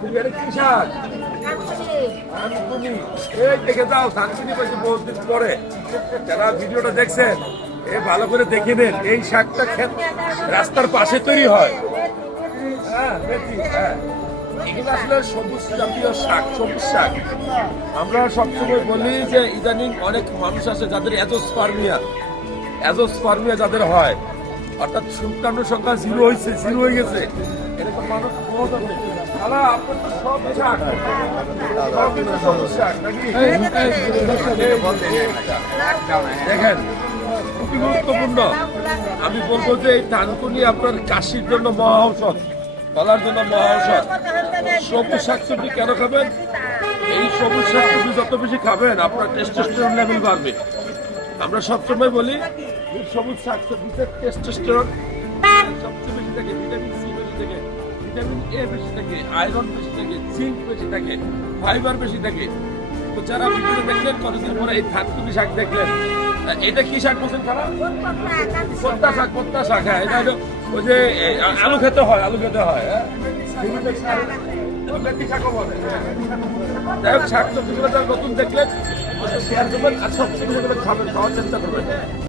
তুমি এটা কি শাক? থানকুনি। এই দেখে যাও, থানকুনি পাইছি বহুত দিন পরে। যারা ভিডিওটা দেখছেন ভালো করে দেখে নেন, এই শাকটা রাস্তার পাশে তৈরি হয়। হ্যাঁ মেথি, হ্যাঁ এগুলো আসলে সবুজ জাতীয় শাক, সবুজ শাক। আমরা সবসময় বলি যে ইদানিং অনেক মানুষ আছে যাদের অ্যাজোস্পার্মিয়া যাদের হয়, অর্থাৎ শুক্রাণু সংখ্যা জিরো হয়ে গেছে, এরকম মানুষ বহুত আছে। দাদা আপনার তো সব শাক, সব কিন্তু সবুজ শাক নাকি? দেখেন খুবই গুরুত্বপূর্ণ। আমি বলবো যে এই থানকুনি আপনার কাশির জন্য মহা ঔষধ, গলার জন্য মহা ঔষধ। সবুজ শাকসবজি কেন খাবেন? এই সবুজ শাকসবজি যত বেশি খাবেন আপনার টেস্টোস্টেরন লেভেল বাড়বে। আমরা সবসময় বলি সবুজ শাকসবজিতে টেস্টোস্টেরন সবচেয়ে বেশি থাকে, ভিটামিন সি বেশি থাকে, ভিটামিন এ বেশি থাকে, আয়রন বেশি থাকে, জিঙ্ক বেশি থাকে, ফাইবার বেশি থাকে। তো যারা ভিডিও দেখলেন কতদিন পরে এই থানকুনি শাক দেখলেন, এটা কি শাক বলছেন খারাপ? পদ্মা শাক, হ্যাঁ এটা হলো ওই যে আলু খেতে হয়, হ্যাঁ মেথি শাকও বলে। যাই হোক, শাক সবজিগুলো যারা নতুন দেখলেন শেয়ার করবেন আর সবজিগুলো খাবেন, খাওয়ার চেষ্টা করবেন।